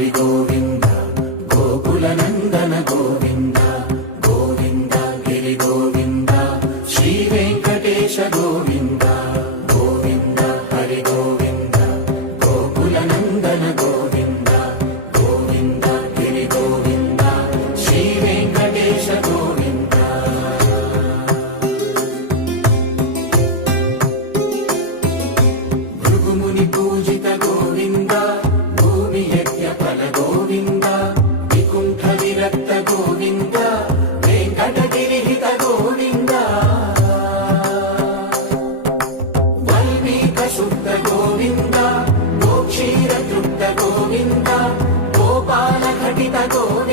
హరి గోవింద గోకుల నందన గోవింద గోవింద గిరి గోవింద శ్రీ వెంకటేశ గోవింద గోవింద హరి గోవింద గోకుల నందన గోవింద గోవింద గిరి గోవింద శ్రీ వెంకటేశ గోవింద. భృగుముని పూజిత గోవింద భూమి యజ్ఞ ఫల గోవింద వికుంఠ విరక్త గోవింద వెంకటగిరిహిత గోవింద వల్మీక శుద్ధ గోవింద గోక్షీర తృప్త గోవింద గోపాల ఘటిత గోవింద